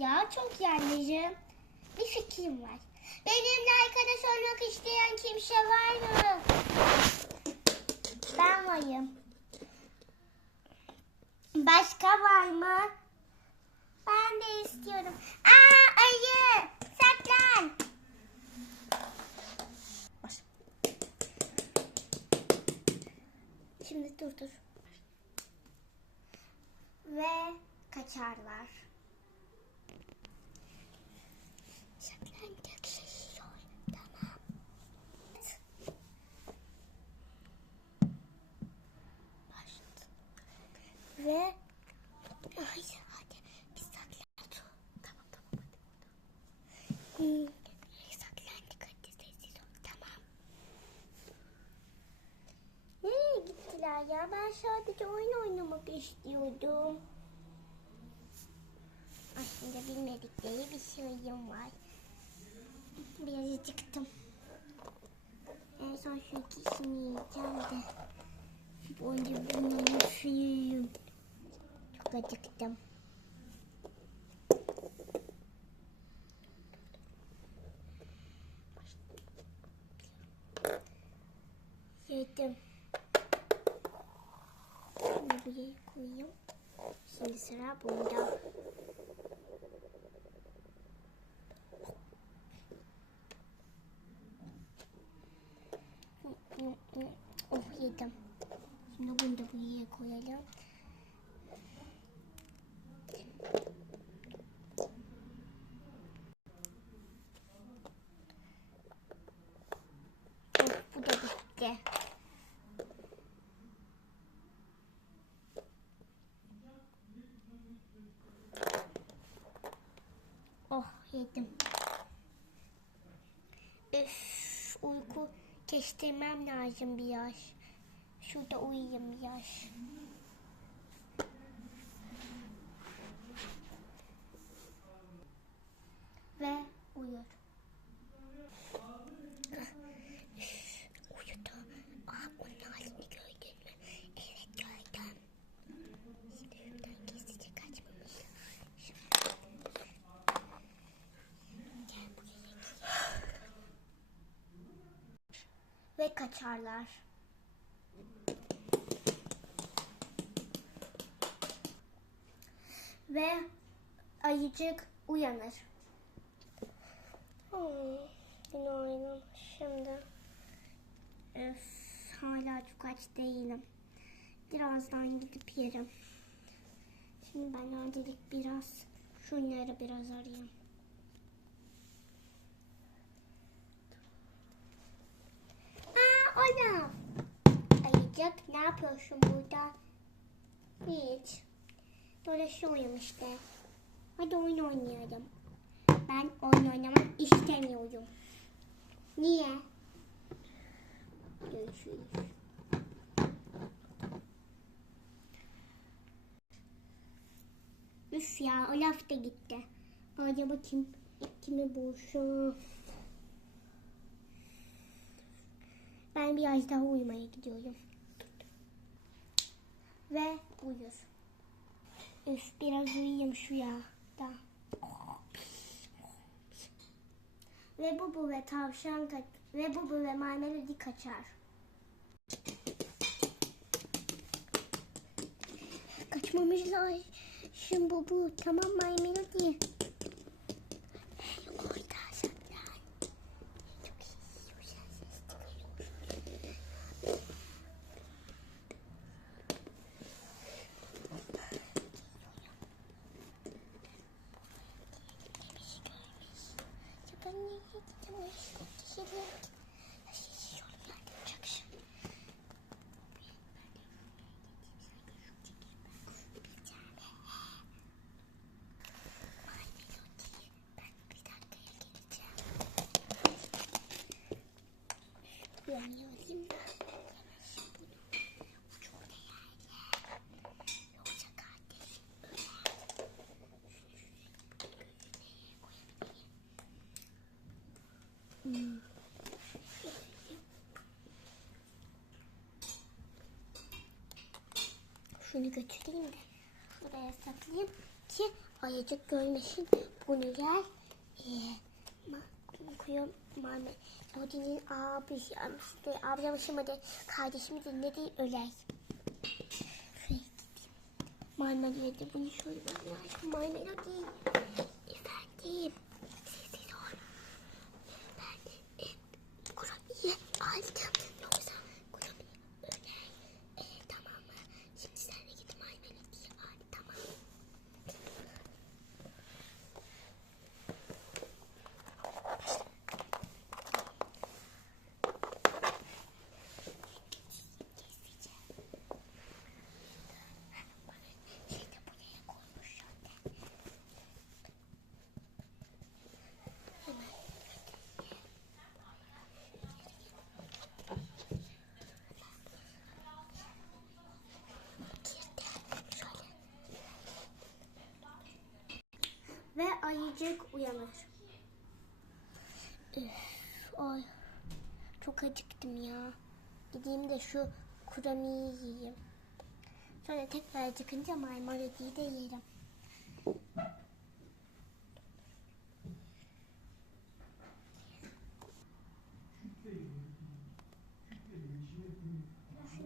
ya çok yerlerim. Bir fikrim var. Benimle arkadaş olmak isteyen kimse var mı? Ben varım. Başka var mı? Ben de istiyorum. Aa ayı! Saklan! Şimdi dur dur. Ve kaçarlar. Saklanacak şey yok. Tamam. Başladı. Ve Ay hadi biz saklandık. Tamam tamam hadi. Hmm. Saklandık hadi sessiz ol. Tamam. Nereye gittiler Ben sadece oyun oynamak istiyordum. Aslında bilmedikleri bir şeyim var. Biraz acıktım. En son şu ikisini yiyeceğim de. Önce bunu yiyeyim? Çok acıktım. Yedim. Şimdi buraya koyayım. Şimdi sıra bunda. Oh yedim. Şimdi bunu da buraya koyalım. Oh, bu da bitti. Oh yedim. Üf, uyku kestirmem lazım biraz. Şurada uyuyayım biraz. Ve uyur. Ve kaçarlar. Ve ayıcık uyanır. Hmm, günaydın. Şimdi Öf, hala çok aç değilim. Birazdan gidip yerim. Şimdi ben öncelik biraz şunları biraz arayayım. Aa Olaf. Ayıcık ne yapıyorsun burada? Hiç. Dolaşıyorum işte. Hadi oyun oynayalım. Ben oyun oynamak istemiyorum. Niye? Görüşürüz. Üf ya o laf da gitti. Acaba kim kimi bulsam? Ben biraz daha uyumaya gidiyorum. Ve uyur. Üf biraz uyuyayım şu ya. Da. Ve Bubu ve tavşan kaç ve Bubu ve Marmeladi kaçar. Kaçmamız lazım. Şimdi Bubu tamam Marmeladi. Orada saklan. Çok iyi. Güzel ses çıkıyor. Ya ben nereye gideceğim? Kişiler. Ya sessiz olun nerede olacaksın? Ben bir dakikaya geleceğim. Uyanıyorum da. Yemezsin bunu. Bu çok değerli. Yoksa kardeşim öler. Hmm. Şunu götüreyim de şuraya saklayayım ki ayıcık görmesin. Bunu gel. Ee, ma, kuyum mame. Odin'in abisi, abisi, ablamışım hadi kardeşimi de ne değil öley. Şuraya gideyim. Marmelade bunu şöyle lazım. Efendim. Sessiz ol. Ben e, kurabiye aldım. Yoksa kurabiye öyle. E, tamam mı? Şimdi sen de git marmeladeyi al. Tamam mı? Şey de buraya koymuş zaten. Hemen girdi. Şöyle. Ve ayıcık uyanır. Üf, ay. Çok acıktım ya. Gideyim de şu kuramiyi yiyeyim. Sonra tekrar acıkınca marmaradiyi de yerim.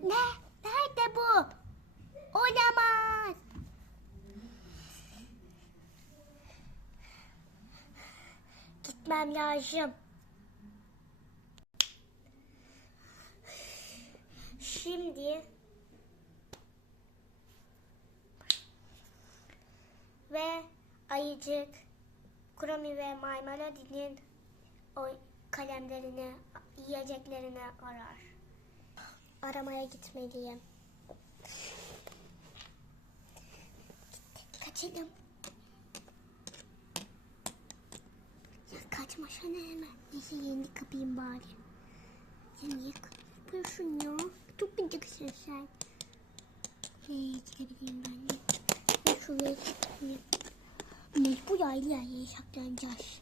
Ne? Nerede bu? Olamaz. Gitmem lazım. Şimdi ve ayıcık, Kurami ve Marmaladi'nin o kalemlerini, yiyeceklerini arar. Aramaya gitmeliyim. Kaçalım. Ya kaçma şuna hemen. Neyse yeni kapayım bari. Ya niye yapıyorsun ya? Çok gıcıksın sen. Nereye gidebileyim ben de? Ben şuraya gideyim. Mecbur ayrı yerlere saklanacağız.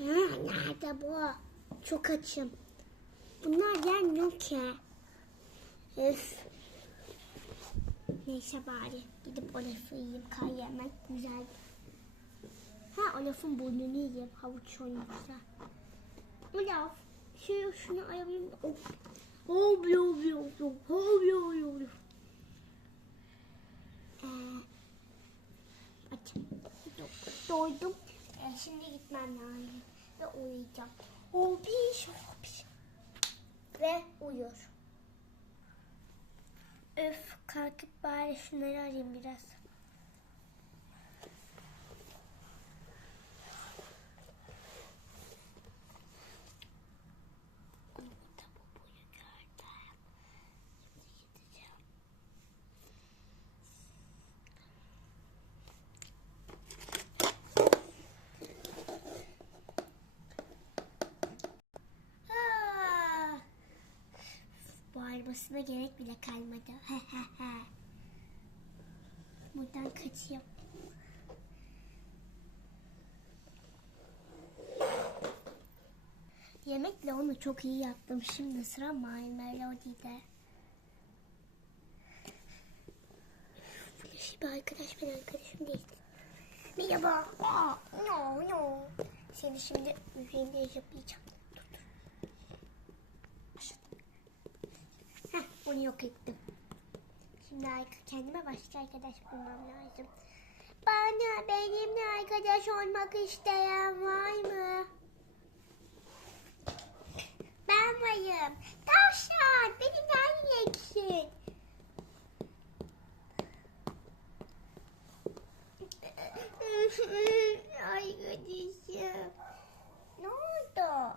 Nerede bu? Çok açım. Bunlar yenmiyor ki. Üf. Neyse bari gidip o lafı yiyeyim. Kar yemek güzel. Ha o lafın burnunu yiyeyim. Havuç oynarsa. O laf. Şey şunu. Hop. Hop hop hop hop hop hop hop. Ee, açım. Doydum. Ee, şimdi gitmem lazım. Ve uyuyacağım. Hobiş hobiş. Ve uyur. Öf kalkıp bari şunları arayayım biraz. Onu da bu boyu gördüm. Şimdi gideceğim. Ah! Bağırmasına gerek bile kalmadı. Buradan kaçayım. Yemekle onu çok iyi yaptım. Şimdi sıra My Melody'de. Flash bir arkadaş ben arkadaşım değil. Merhaba. Aa, no no. Seni şimdi üzerinde yapacağım. Dur dur. Başladım. Bunu yok ettim. Şimdi kendime başka arkadaş bulmam lazım. Bana benimle arkadaş olmak isteyen var mı? Ben varım. Tavşan benimle aynı renksin. Arkadaşım. Ne oldu?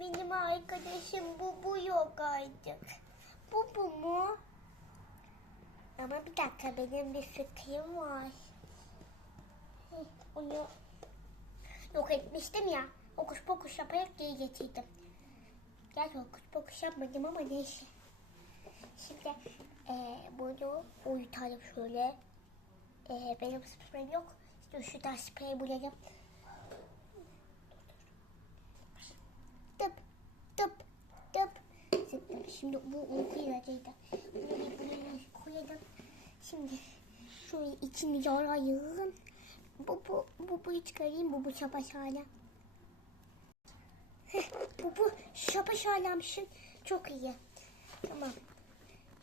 Benim arkadaşım bu bu yok artık. Bu bu mu? Ama bir dakika benim bir fikrim var. Onu yok etmiştim ya. Okuş pokuş yaparak geri getirdim. Gerçi okuş pokuş yapmadım ama neyse. Şimdi eee bunu uyutalım şöyle. Eee benim spreyim yok. İşte şuradan sprey bulalım. Şimdi bu uyku ilacıydı. Bunu bir buraya koyalım. Şimdi şöyle içini yarayalım. Bu bu bu bu çıkarayım bu bu şapaşala. Heh, bu bu şapaşalamışsın. Çok iyi. Tamam.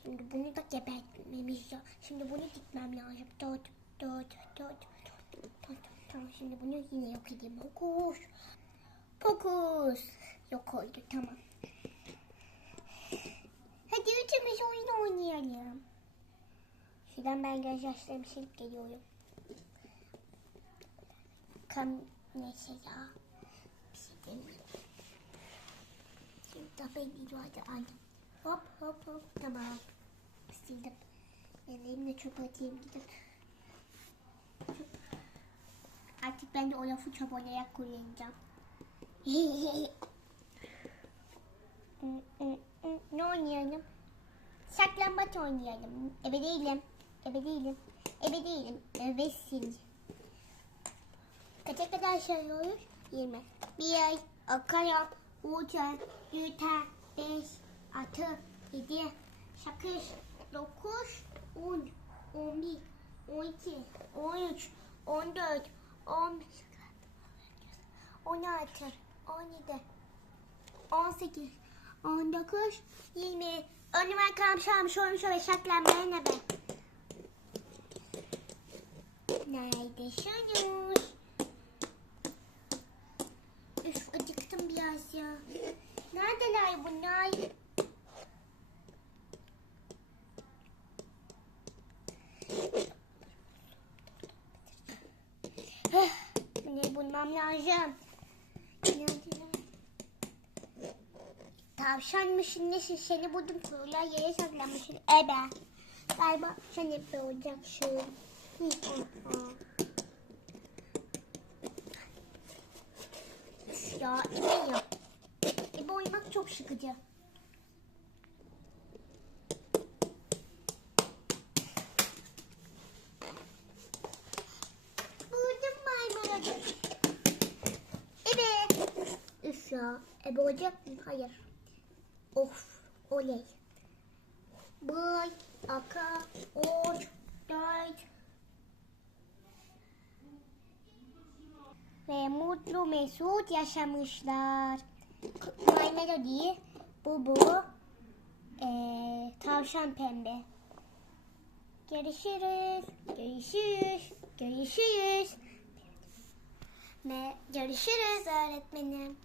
Şimdi bunu da gebertmemiz lazım. Şimdi bunu gitmem lazım. Dört, dört, dört, dört, dört. Tamam şimdi bunu yine yok edeyim. Fokus. Fokus. Yok oldu tamam. Hadi üçümüz oyun oynayalım. Şuradan ben gözyaşlarımı silip geliyorum. Kam neyse ya. Bir şey demiyorum. Şimdi de ben hadi annem. Hop hop hop tamam. Sildim. Ellerimle çöp atayım gidip. Artık ben de o lafı çöp olarak kullanacağım. ne oynayalım? Saklambaç oynayalım. Ebe değilim. Ebe değilim. Ebe değilim. Ebesin. Kaça kadar şey olur? 20. Bir ay, akarak, uçan, yüten, beş, altı, yedi, sekiz, dokuz, on, on bir, on iki, on üç, on dört, on beş, on altı, on yedi, on sekiz, on dokuz, yirmi. Önüme kalmışam, sormuş ve şaklanmaya ne be? Neredesiniz? Üf acıktım biraz ya. Neredeler bunlar? Ne bulmam lazım. Tavşanmışsın nesin seni buldum kuyruğa yere saklanmışsın ebe. Galiba sen ebe olacaksın. Ya ebe ya. Ebe oynamak çok sıkıcı. Buldum maymunu. Ebe. Üf ya. Ebe olacak mı? Hayır. Of. Oley. Bir, iki, üç, dört. Ve mutlu mesut yaşamışlar. My Melody, Bubu, eee, Tavşan Pembe. Görüşürüz. Görüşürüz. Görüşürüz. Ve görüşürüz öğretmenim.